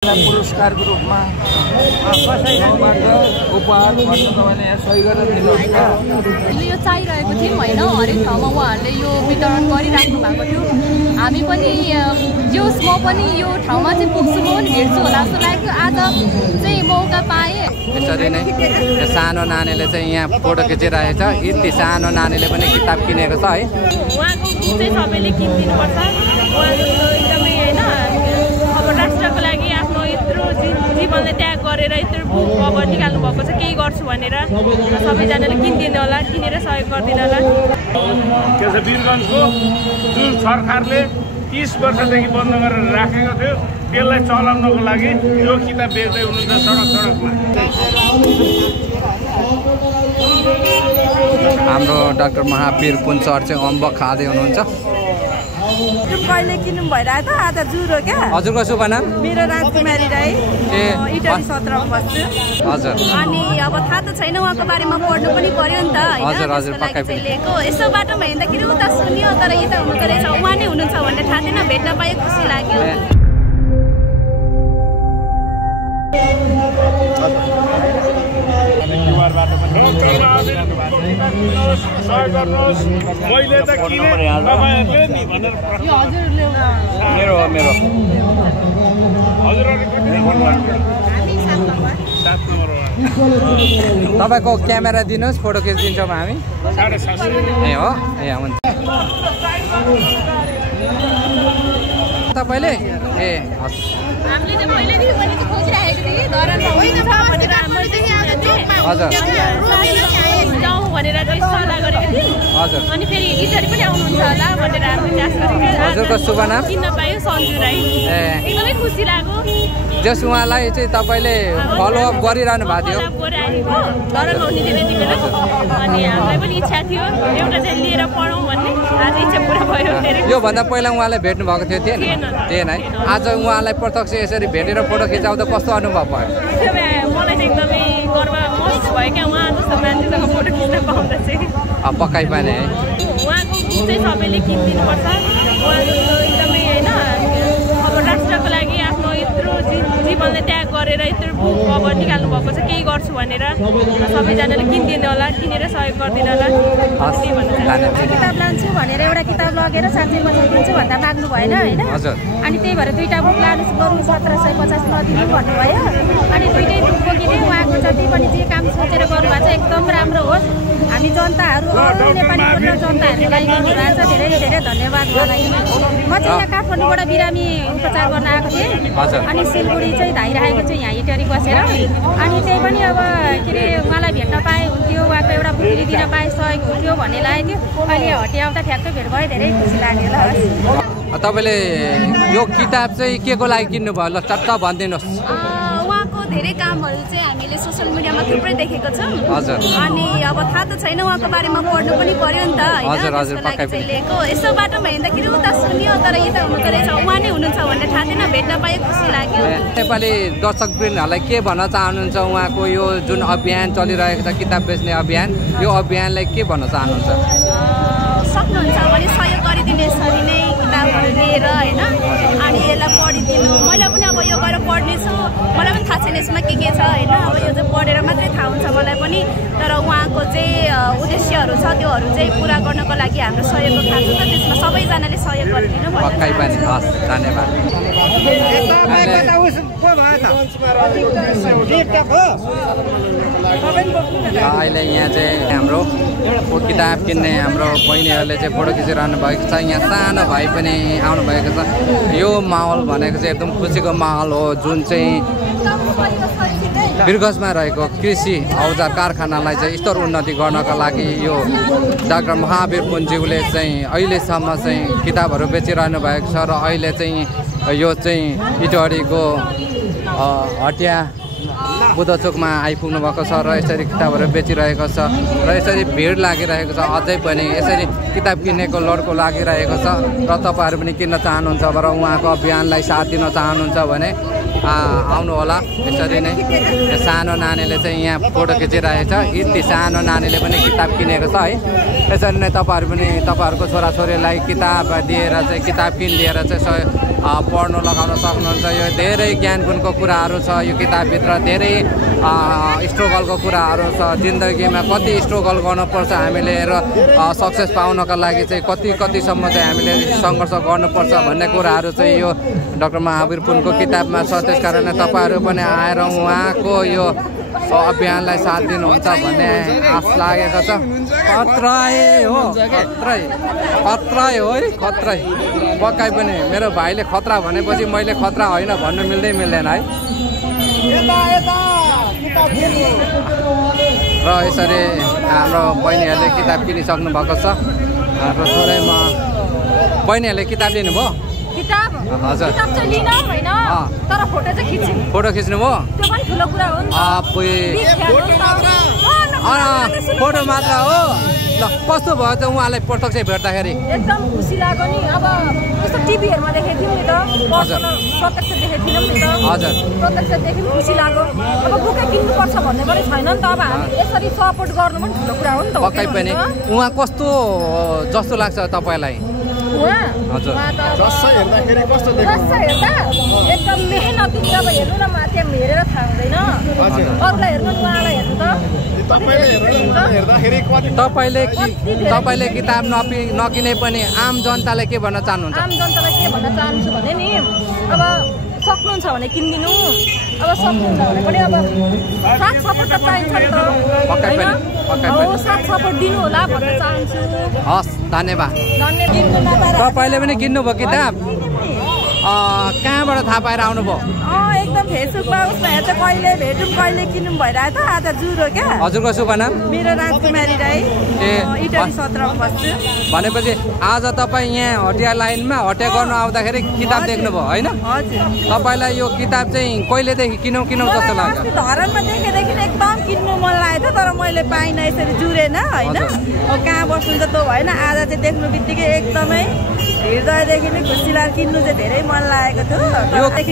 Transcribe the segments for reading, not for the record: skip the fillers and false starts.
पुरस्कारको रूपमा उपहार भन्नु भने सही गरेर दिनुहुन्छ। यो चाहिरहेको थियौँ होइन, हरेक ठाउँमा उहाँहरूले यो वितरण गरिराख्नु भएको थियो। हामी पनि म पनि यो ठाउँमा चाहिँ पुग्छु, म पनि भेट्छु होला जस्तो लाग्यो। आज चाहिँ मौका पाएँ। यसरी नै यो सानो नानीले चाहिँ यहाँ फोटो खिचिरहेको छ। यति सानो नानीले पनि किताब किनेको छ है। उहाँको बुक चाहिँ सबैले किनिदिनुपर्छ। उहाँको एकदमै होइन, अब राष्ट्रको लागि आफ्नो यत्रो जीवनलाई त्याग गरेर यत्रो बुक अब निकाल्नु भएको छ, केही गर्छु भनेर सबैजनाले किनिदिनु होला, किनेर सहयोग गरिदिनु होला। वीरगञ्जको जुन सरकारले 30 वर्षदेखि बन्द गरेर राखेको थियो, त्यसलाई चलाउनको लागि यो किताब बेच्दै हुनुहुन्छ सडकमा। हाम्रो डाक्टर महावीर पुन सर चाहिँ अम्बक खाँदै हुनुहुन्छ। कहिले किन्नु भइरहेको आज जुरो क्या। हजुरको शुभ नाम? मेरो राजकुमारी राई, इटली 17 बस्छु। हजुर। अनि अब थाहा त छैन उहाँको बारेमा पढ्नु पनि पर्यो नि त होइन। हजुर हजुर पक्कै पनि लिएको यसो बाटोमा हिँड्दाखेरि उता सुन्यो, तर यता हुनुको रहेछ, उहाँ नै हुनुहुन्छ भन्ने थाहा थिएन। भेट्न पाए खुसी लाग्यो। मैले त किने तपाईहरुले नि भनेर मेरो मेरो तपाईको क्यामेरा दिनुहोस्, फोटो खिचिदिन्छौँ हामी। 750 ए हो, ए हुन्छ। तपाईले ए हामीले चाहिँ पहिलेदेखि पनि खोजिरहेको थियौँ कि धरानमा होइन छ भनेर हामीले चाहिँ हजुर जाउँ भनेर चाहिँ सल्लाह गरेको थियौँ। हजुर। अनि फेरि इटरी पनि आउनुहुन्छ होला भनेर हामीले आश गरेको थियौँ। हजुरको शुभ नाम? किन्न पायो सन्जु राई। एकदमै खुसी लाग्यो। जस उहाँलाई चाहिँ तपाईँले फलोअप गरिरहनु भएको थियो? धरानमा हुने थियो त्यति बेला। अनि हामीलाई पनि इच्छा थियो एउटा चाहिँ लिएर पढौँ भन्ने, आज इच्छा पुरा भयो। योभन्दा पहिला उहाँलाई भेट्नु भएको थियो? थिएन है। आज उहाँलाई प्रत्यक्ष यसरी भेटेर फोटो खिचाउँदा कस्तो अनुभव भयो? मलाई चाहिँ एकदमै गर्व महसुस भयो क्या, उहाँ जस्तो मान्छेसँग फोटो खिच्न पाउँदा चाहिँ। पक्कै पनि है। उहाँको बुक चाहिँ सबैले किनिदिनुपर्छ। उहाँको एकदमै होइन, अब राष्ट्रको लागि आफ्नो यत्रो जीवनलाई त्याग गरेर यत्रो बुक अब निकाल्नु भएको छ, केही गर्छु भनेर सबैजनाले किनिदिनु होला, किनेर सहयोग गरिदिनु होला। किताब लान्छु भनेर एउटा किताब लगेर 750 दिन्छु भन्दा माग्नु भएन होइन। अनि त्यही भएर दुईटा बुक लानु गरौँ 1750 नदिनु भन्नुभयो। अनि दुईटै बुक बोकिँदै उहाँको जति पनि जे काम सोचेर गर्नुभएको छ एकदम राम्रो होस्। हामी जनताहरू नेपाली बोल्ने जनताहरूलाई गर्नुभएको छ, धेरै धेरै धन्यवाद उहाँलाई। म चाहिँ यहाँ काठमाडौँबाट बिरामी उपचार गर्न आएको थिएँ। अनि सिलगढी चाहिँ धाइरहेको छु यहाँ इटरी बसेर। अनि त्यही पनि अब के अरे उहाँलाई भेट्न पाए हुन्थ्यो, उहाँको एउटा बुक दिन पाए सहयोग हुन्थ्यो भन्ने लागेको थियो। अहिले हटिया आउँदा ठ्याक्कै भेट भयो, धेरै खुसी लाग्यो। ल तपाईँले यो किताब चाहिँ के को लागि किन्नुभयो? ल चट्ट भनिदिनुहोस्। उहाँको धेरै कामहरू चाहिँ हामीले सोसियल मिडियामा थुप्रै देखेको छौँ। हजुर। अनि अब थाहा त छैन उहाँको बारेमा पढ्नु पनि पर्यो नि त होइन। हजुर हजुर पक्कै पनि लिएको यसो बाटोमा हिँड्दाखेरि उता सुन्यो, तर यता हुनुको रहेछ, उहाँ नै हुनुहुन्छ भन्ने थाहा थिएन। भेट्न पाए खुसी लाग्यो। नेपाली दर्शकवृन्दहरूलाई के भन्न चाहनुहुन्छ? उहाँको यो जुन अभियान चलिरहेको छ, किताब बेच्ने अभियान, यो अभियानलाई के भन्न चाहनुहुन्छ? सक्नुहुन्छ भने सहयोग गरिदिने, यसरी नै किताबहरू लिएर होइन। अनि यसलाई पढिदिनु, मैले पनि अब यो गएर पढ्नेछु। मलाई पनि थाहा छैन यसमा के छ होइन। अब यो चाहिँ पढेर मात्रै थाहा हुन्छ मलाई पनि। तर उहाँको चाहिँ उद्देश्यहरू छ, त्योहरू चाहिँ पुरा गर्नको लागि हाम्रो सहयोगको खाँचो छ, त्यसमा सबैजनाले सहयोग गरिदिनु। पक्कै पनि हस्, धन्यवाद। अहिले यहाँ चाहिँ हाम्रो किताब किन्ने हाम्रो बहिनीहरूले चाहिँ फोटो खिचिरहनु भएको छ। यहाँ सानो भाइ पनि आउनु भएको छ। यो माहौल भनेको चाहिँ एकदम खुसीको माहौल हो, जुन चाहिँ वीरगञ्जमा रहेको कृषि औजार कारखानालाई चाहिँ स्तर उन्नति गर्नका लागि यो डाक्टर महावीर पुनज्यूले चाहिँ अहिलेसम्म चाहिँ किताबहरू बेचिरहनु भएको छ। र अहिले चाहिँ यो चाहिँ इटहरीको हटिया बुद्धचोकमा आइपुग्नु भएको छ र यसरी किताबहरू बेचिरहेको छ र यसरी भिड लागिरहेको छ। अझै पनि यसरी किताब किन्नेको लड्को लागिरहेको छ। र तपाईँहरू पनि किन्न चाहनुहुन्छ र उहाँको अभियानलाई साथ दिन चाहनुहुन्छ भने आउनु होला। यसरी नै सानो नानीले चाहिँ यहाँ फोटो खिचिरहेको छ। यति सानो नानीले पनि किताब किनेको छ है। यसरी नै तपाईँहरू पनि तपाईँहरूको छोराछोरीलाई किताब दिएर चाहिँ किताब किनिदिएर चाहिँ पढ्नु लगाउन सक्नुहुन्छ। यो धेरै ज्ञान गुणको कुराहरू छ यो किताबभित्र, धेरै स्ट्रगलको कुराहरू छ। जिन्दगीमा कति स्ट्रगल गर्नुपर्छ हामीले र सक्सेस पाउनका लागि चाहिँ कतिसम्म चाहिँ हामीले सङ्घर्ष गर्नुपर्छ भन्ने कुराहरू चाहिँ यो डाक्टर महावीर पुनको किताबमा छ। त्यस कारणले तपाईँहरू पनि आएर उहाँको यो अभियानलाई साथ दिनुहुन्छ भन्ने आश लागेको छ। खत्रै हो है खत्रै पक्कै पनि। मेरो भाइले खतरा भनेपछि मैले खतरा होइन भन्नु मिल्दैन है। र यसरी हाम्रो बहिनीहरूले किताब किनिसक्नु भएको छ र थोरैमा बहिनीहरूले किताब लिनुभयो? किताब हजुर किताब चाहिँ लिन होइन तर फोटो चाहिँ खिच्नु। फोटो खिच्नुभयो? त्यो पनि ठुलो कुरा हो नि त। फोटो मात्र हो। ल कस्तो भयो त उहाँलाई प्रत्यक्ष भेट्दाखेरि? एकदम खुसी लाग्यो नि। अब यस्तो टिभीहरुमा देखेको थियौँ नि त, प्रत्यक्ष देखेको थियौँ नि त। हजुर प्रत्यक्ष देख्नु खुसी लाग्यो। अब बुकै किन्नुपर्छ भन्ने पनि छैन नि त। अब हामी यसरी सपोर्ट गर्नु पनि ठुलो कुरा हो नि त। पक्कै पनि। उहाँ कस्तो जस्तो लाग्छ तपाईँलाई? हजुर जस्तो हेर्दाखेरि कस्तो देख्छ? जस्तो हेर्दा एकदम मेहनती। अब हेर्नु न त्यहाँ हेरेर थाहा हुँदैन। अरूलाई हेर्नु उहाँलाई हेर्नु त। तपाईँले किताब नकिने पनि आम जनतालाई के भन्न चाहनुहुन्छ? आम जनतालाई के भन्न चाहन्छु भने नि अब सक्नुहुन्छ भने किनिदिनु। अब सक्नुहुन्छ भने पनि अब साथ सपोर्ट त चाहिन्छ नि त होइन? साथ सपोर्ट दिनु होला भन्न चाहन्छु। हस् धन्यवाद। तपाईँले पनि किन्नुभयो किताब? कहाँबाट थाहा पाएर आउनुभयो? एकदम फेसबुकमा उसमा हेर्दा कहिले भेटौँ कहिले किनौँ भइरहेको त। आज जुरो क्या। हजुरको शुभ नाम? मेरो राजकुमारी राई, इटरी 17 बस्छु। भनेपछि आज तपाईँ यहाँ हटिया लाइनमा हटिया गर्नु आउँदाखेरि किताब देख्नुभयो होइन? हजुर। तपाईँलाई यो किताब चाहिँ कहिलेदेखि किनौँ जस्तो लाग्यो? धरानमा देखेदेखि एकदम किन्नु मन लागेको थियो तर मैले पाइनँ, यसरी जुरेन होइन। कहाँ बस्नुहुन्छ त्यो भएन। आज चाहिँ देख्नु बित्तिकै एकदमै हृदयदेखि नै खुसी लाग्यो। किन्नु चाहिँ धेरै मन लागेको थियो।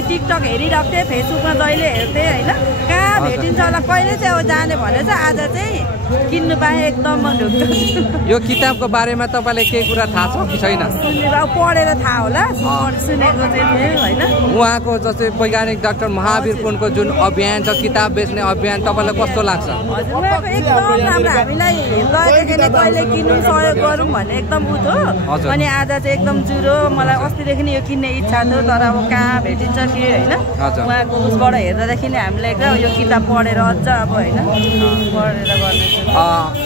टिकटक हेरिरहेको थिएँ, फेसबुकमा जहिले हेर्थेँ होइन। कहाँ भेटिन्छ होला कहिले चाहिँ अब जाने भनेर चाहिँ आज चाहिँ किन्नु पाएँ। एकदम म ढुक्क छु। यो किताबको बारेमा तपाईँलाई केही कुरा थाहा छ कि छैन? पढेर थाहा होला, सुनेको चाहिँ होइन। उहाँको जस्तै वैज्ञानिक डाक्टर महावीर पुनको जुन अभियान छ किताब बेच्ने अभियान तपाईँलाई कस्तो लाग्छ? एकदम राम्रो। हामीलाई हृदयदेखि नै कहिले किन्नु सहयोग गरौँ भन्ने एकदम उ हो। अनि आज चाहिँ एकदम जुरो। मलाई अस्तिदेखि नै यो किन्ने इच्छा थियो तर अब कहाँ भेटिन्छ कि होइन। उहाँको उसबाट हेर्दादेखि नै हामीलाई एकदम यो किताब पढेर अझ अब होइन पढेर गर्ने।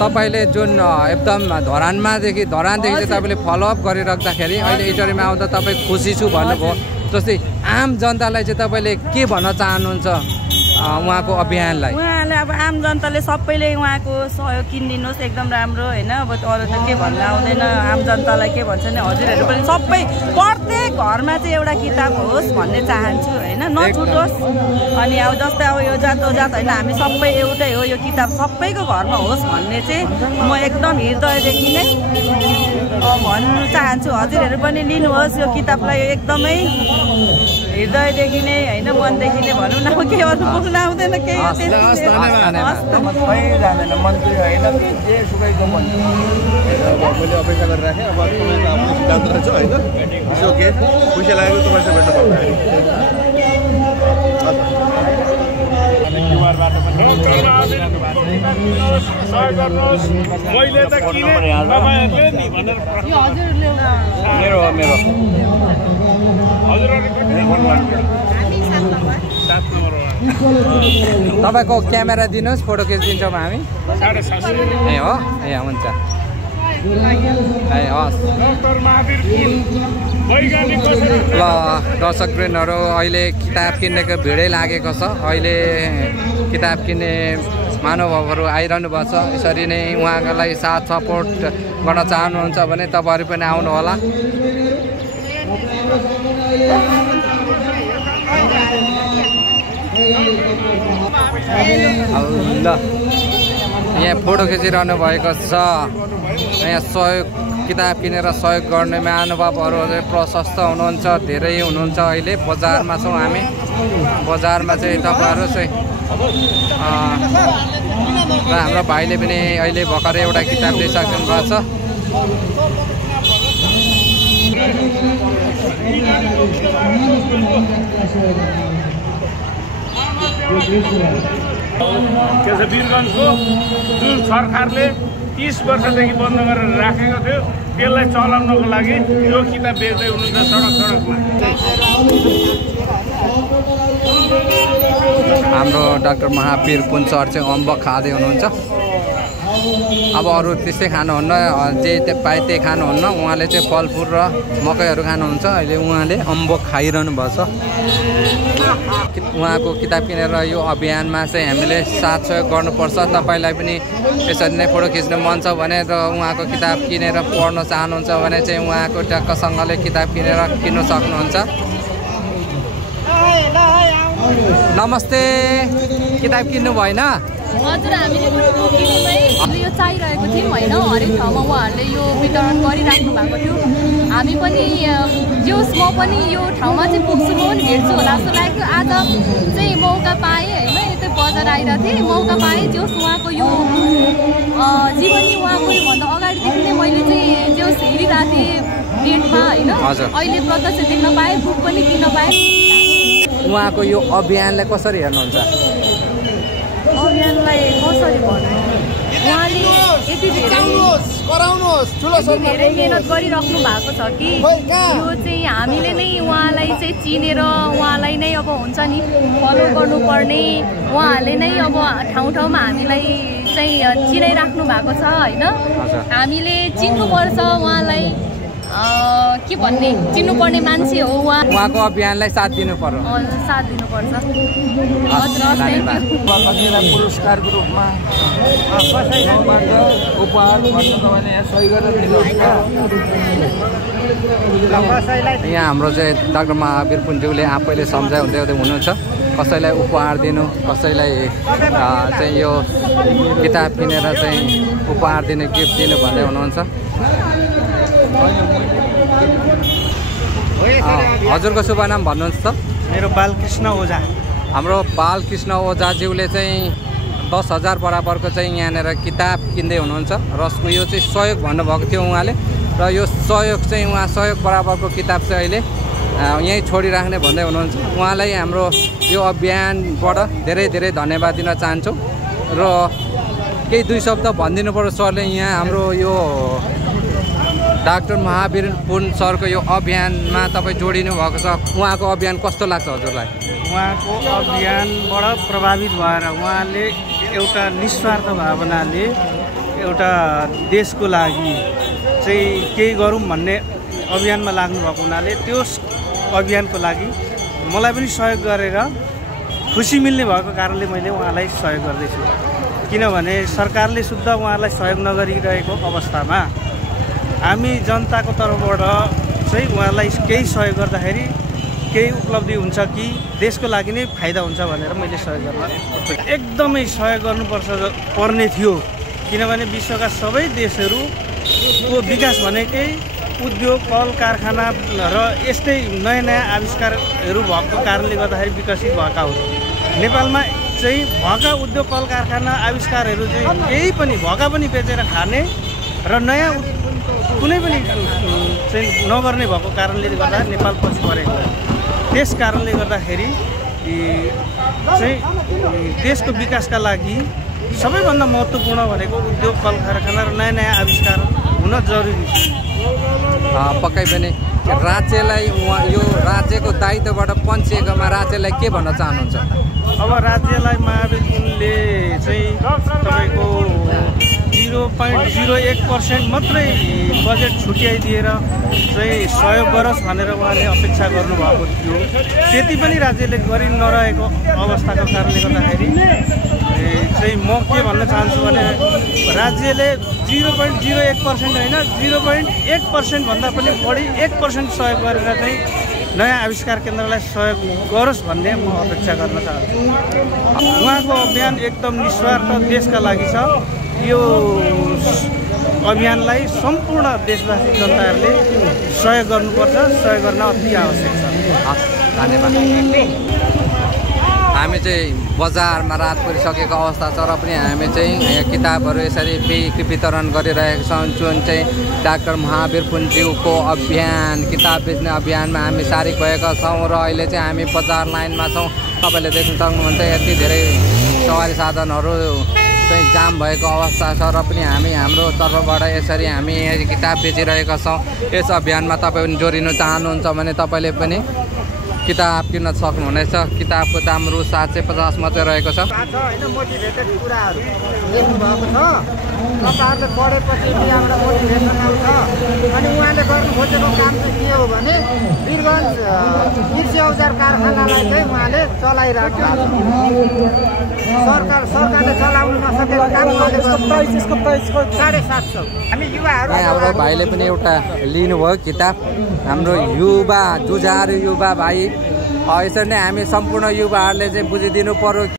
तपाईँले जुन एकदम धरानदेखि चाहिँ तपाईँले फलोअप गरिराख्दाखेरि अहिले इटरीमा आउँदा तपाईँ खुसी छु भन्नुभयो। जस्तै आम जनतालाई चाहिँ तपाईँले के भन्न चाहनुहुन्छ उहाँको अभियानलाई? उहाँले अब आम जनताले सबैले उहाँको सहयोग किनिदिनुहोस्। एकदम राम्रो होइन। अब अरू त के भन्न आउँदैन। आम जनतालाई के भन्छ नि हजुरहरू पनि सबै प्रत्येक घरमा चाहिँ एउटा किताब होस् भन्ने चाहन्छु होइन। नछुटोस्। अनि अब जस्तै अब यो जात होइन हामी सबै एउटै हो। यो किताब सबैको घरमा होस् भन्ने चाहिँ म एकदम हृदयदेखि नै भन्नु चाहन्छु। हजुरहरू पनि लिनुहोस् यो किताबलाई। एकदमै हृदयदेखि नै होइन मनदेखि नै भनौँ न। के गर्नु बोल्न आउँदैन केही। जाँदैन मन्त्री होइन जे सुकैको भन्छु। मैले अपेक्षा गरिराखेँ। अब तपाईँको आफ्नो सिद्धान्त रहेछ होइन। ओके खुसी लागेको तपाईँसँग भेट्न पाउँदाखेरि। मैले त किने तपाईँहरूले नि भनेर मेरो तपाईँको क्यामेरा दिनुहोस् फोटो खिचिदिन्छौँ हामी। ए हो ए हुन्छ ए हस्। ल दर्शकवृन्दहरू अहिले किताब किन्नेको भिडै लागेको छ। अहिले किताब किन्ने महानुभावहरू आइरहनु भएको छ। यसरी नै उहाँलाई साथ सपोर्ट गर्न चाहनुहुन्छ भने तपाईँहरू पनि आउनुहोला। ल यहाँ फोटो खिचिरहनु भएको छ। यहाँ सहयोग किताब किनेर सहयोग गर्ने महानुभावहरू प्रशस्त हुनुहुन्छ, धेरै हुनुहुन्छ। अहिले बजारमा छौँ हामी। बजारमा चाहिँ तपाईँहरू चाहिँ र हाम्रो भाइले पनि अहिले भर्खरै एउटा किताब लिइसक्नु भएको छ। वीरगञ्जको जुन सरकारले 30 वर्षदेखि बन्द गरेर राखेको थियो त्यसलाई चलाउनको लागि यो किताब बेच्दै हुनुहुन्छ सडकमा। हाम्रो डाक्टर महावीर पुन सर चाहिँ अम्बक खाँदै हुनुहुन्छ। अब अरू त्यस्तै खानुहुन्न, जे पाए त्यही खानुहुन्न। उहाँले चाहिँ फलफुल र मकैहरू खानुहुन्छ। अहिले उहाँले अम्बक खाइरहनु भएको छ। उहाँको किताब किनेर यो अभियानमा चाहिँ हामीले साथ सहयोग गर्नुपर्छ। तपाईँलाई पनि यसरी नै फोटो खिच्नु मन छ भने र उहाँको किताब किनेर पढ्न चाहनुहुन्छ भने चाहिँ उहाँको ट्याक्कसँगले किताब किनेर किन्नु सक्नुहुन्छ। नमस्ते, किताब किन्नु भएन? हजुर, हामीले यो चाहिरहेको थियौँ होइन, हरेक ठाउँमा उहाँहरूले यो वितरण गरिराख्नु भएको थियो। हामी पनि म पनि यो ठाउँमा चाहिँ पुग्छु, म पनि भेट्छु होला जस्तो लाग्यो। आज चाहिँ मौका पाएँ होइन, यतै बजार आइरहेको थिएँ, मौका पाएँ। जोस् उहाँको यो जीवनी उहाँको योभन्दा अगाडिदेखि नै मैले चाहिँ जोस् हेरिरहेको थिएँ नेटमा होइन, अहिले प्रत्यक्ष देख्न पाएँ, बुक पनि किन्न पाएँ। उहाँको यो अभियानलाई कसरी हेर्नुहुन्छ? अभियानलाई कसरी भन्नु, उहाँले यति धेरै मेहनत गरिराख्नु भएको छ कि यो चाहिँ हामीले नै उहाँलाई चाहिँ चिनेर उहाँलाई नै अब हुन्छ नि फलो गर्नुपर्ने, उहाँहरूले नै अब ठाउँ ठाउँमा हामीलाई चाहिँ चिनाइराख्नु भएको छ होइन। हामीले चिन्नुपर्छ उहाँलाई, के भन्ने, चिन्नुपर्ने मान्छे हो उहाँ। उहाँको अभियानलाई साथ दिनु पर्यो। साथ दिनुपर्छ। हजुर, पुरस्कारको रूपमा उपहार सही गरेर यहाँ हाम्रो चाहिँ डाक्टर महावीर पुन्ज्यूले आफैले सम्झाइ हुँदै हुनुहुन्छ। कसैलाई उपहार दिनु, कसैलाई चाहिँ यो किताब किनेर चाहिँ उपहार दिनु, गिफ्ट दिनु भन्दै हुनुहुन्छ। हजुरको शुभ नाम भन्नुहुन्छ त? मेरो बालकृष्ण ओझा। हाम्रो बालकृष्ण ओझाज्यूले चाहिँ 10,000 बराबरको चाहिँ यहाँनिर किताब किन्दै हुनुहुन्छ र यो चाहिँ सहयोग भन्नुभएको थियो उहाँले। र यो सहयोग चाहिँ उहाँ सहयोग बराबरको किताब चाहिँ अहिले यहीँ छोडिराख्ने भन्दै हुनुहुन्छ। उहाँलाई हाम्रो यो अभियानबाट धेरै धेरै धन्यवाद दिन चाहन्छौँ। र केही 2 शब्द भनिदिनु पर्यो सरले। यहाँ हाम्रो यो डाक्टर महावीर पुन सरको यो अभियानमा तपाईँ जोडिनु भएको छ, उहाँको अभियान कस्तो लाग्छ हजुरलाई? उहाँको अभियानबाट प्रभावित भएर उहाँले एउटा निस्वार्थ भावनाले एउटा देशको लागि चाहिँ केही गरौँ भन्ने अभियानमा लाग्नु भएको हुनाले त्यो अभियानको लागि मलाई पनि सहयोग गरेर खुसी मिल्ने भएको कारणले मैले उहाँलाई सहयोग गर्दैछु। किनभने सरकारले शुद्ध उहाँलाई सहयोग नगरिरहेको अवस्थामा हामी जनताको तर्फबाट चाहिँ उहाँलाई केही सहयोग गर्दाखेरि केही उपलब्धि हुन्छ कि देशको लागि नै फाइदा हुन्छ भनेर मैले सहयोग गर्न एकदमै सहयोग पर्ने थियो। किनभने विश्वका सबै देशहरूको विकास भनेकै उद्योग, कल कारखाना र यस्तै नयाँ नयाँ आविष्कारहरू भएको कारणले गर्दाखेरि विकसित भएका हुन्। नेपालमा चाहिँ भएका उद्योग, कल कारखाना, आविष्कारहरू चाहिँ केही पनि भएका पनि बेचेर खाने र नयाँ कुनै पनि चाहिँ नगर्ने भएको कारणले गर्दा नेपाल पछि परेको हो। त्यस कारणले गर्दाखेरि चाहिँ देशको विकासका लागि सबैभन्दा महत्त्वपूर्ण भनेको उद्योग, कल कारखाना र नयाँ नयाँ आविष्कार हुन जरुरी छ। पक्कै पनि राज्यलाई यो राज्यको दायित्वबाट पन्छिएकोमा राज्यलाई के भन्न चाहनुहुन्छ? अब राज्यलाई महावीर पुनले चाहिँ तपाईँको 0.01% मात्रै बजेट छुट्याइदिएर चाहिँ सहयोग गरोस् भनेर उहाँले अपेक्षा गर्नुभएको थियो। त्यति पनि राज्यले गरि नरहेको अवस्थाको कारणले गर्दाखेरि चाहिँ म के भन्न चाहन्छु भने राज्यले 0.01% होइन 0.1% भन्दा पनि बढी 1% सहयोग गरेर चाहिँ नयाँ आविष्कार केन्द्रलाई सहयोग गरोस् भन्ने म अपेक्षा गर्न चाहन्छु। उहाँको अभियान एकदम निस्वार्थ देशका लागि छ। यो अभियानलाई सम्पूर्ण देशवासी जनताहरूले सहयोग गर्नुपर्छ, सहयोग गर्न अति आवश्यक छ। धन्यवाद। हामी चाहिँ बजारमा रात परिसकेको अवस्था छ र पनि हामी चाहिँ किताबहरू यसरी वितरण गरिरहेका छौँ जुन चाहिँ डाक्टर महावीर पुनज्यूको अभियान किताब बेच्ने अभियानमा हामी सारिक भएका छौँ र अहिले चाहिँ हामी बजार लाइनमा छौँ। तपाईँले देख्न सक्नुहुन्छ यति धेरै सवारी साधनहरू चाहिँ जाम भएको अवस्था छ र पनि हामी हाम्रो तर्फबाट यसरी हामी किताब बेचिरहेका छौँ। यस अभियानमा तपाईँ जोडिनु चाहनुहुन्छ भने तपाईँले पनि किताब किन्न सक्नुहुनेछ। किताबको दाम रु 750 मात्रै रहेको छ। होइन मोटिभेटेड कुराहरू लेख्नुभएको छ। तपाईँहरूले पढेपछि यहाँबाट मोटिभेसन आउँछ। अनि उहाँले गर्नु खोजेको काम चाहिँ के हो भने वीरगञ्ज कृषि औजार कारखानालाई चाहिँ उहाँले चलाइरहेको छ। सरकारले चलाउनु नसकेको काम यसको प्राइस 750। हामी युवाहरू हाम्रो भाइले पनि एउटा लिनुभयो किताब। हाम्रो युवा जुझारु युवा भाइ यसरी नै हामी सम्पूर्ण युवाहरूले चाहिँ बुझिदिनु पर्यो।